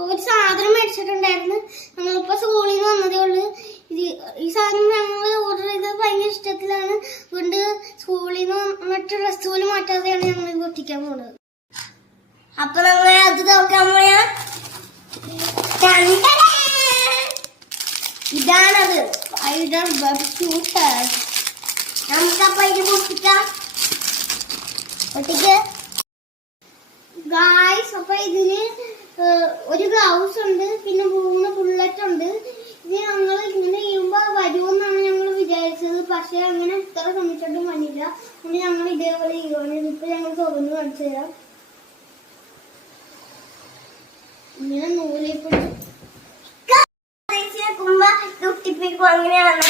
ഒരു സാധനം മേടിച്ചിട്ടുണ്ടായിരുന്നു. ഞങ്ങളിപ്പോൾ സ്കൂളിൽ നിന്ന് വന്നതേ ഉള്ളൂ. ഈ സാധനം ഞങ്ങൾ ഓർഡർ ചെയ്തത് ഭയങ്കര ഇഷ്ടത്തിലാണ്. അതുകൊണ്ട് സ്കൂളിൽ നിന്ന് മറ്റു ഡ്രസ്സ് പോലും മാറ്റാതെയാണ് ഞങ്ങൾ ഇത് ഒട്ടിക്കാൻ പോകുന്നത്. അപ്പൊ നമ്മൾ അത് നോക്കാൻ പോയാ ഇതാണത് സ്പൈഡർ വെബ് ഷൂട്ടർ. നമുക്കപ്പൊ ഇത് പൊട്ടിക്കാം. ഒട്ടിക്ക് ഗായ്സ്. അപ്പൊ ഇതില് ഒരു ഗ്ലൗസ് ഉണ്ട്, പിന്നെ 3 ബുള്ളറ്റ് ഉണ്ട്. ഇത് ഞങ്ങൾ ഇങ്ങനെ ചെയ്യുമ്പോ വരുമെന്നാണ് ഞങ്ങൾ വിചാരിച്ചത്. പക്ഷെ അങ്ങനെ ഇത്ര ശ്രമിച്ചിട്ടും വന്നില്ല. അതുകൊണ്ട് ഞങ്ങൾ ഇതേപോലെ ചെയ്യുവാണ്. ഇതിപ്പോ ഞങ്ങൾ തുറന്ന് കാണിച്ചു തരാം. ഇങ്ങനെ നൂലിപ്പിടിച്ച് ഒട്ടിപ്പിക്കും. അങ്ങനെയാണ്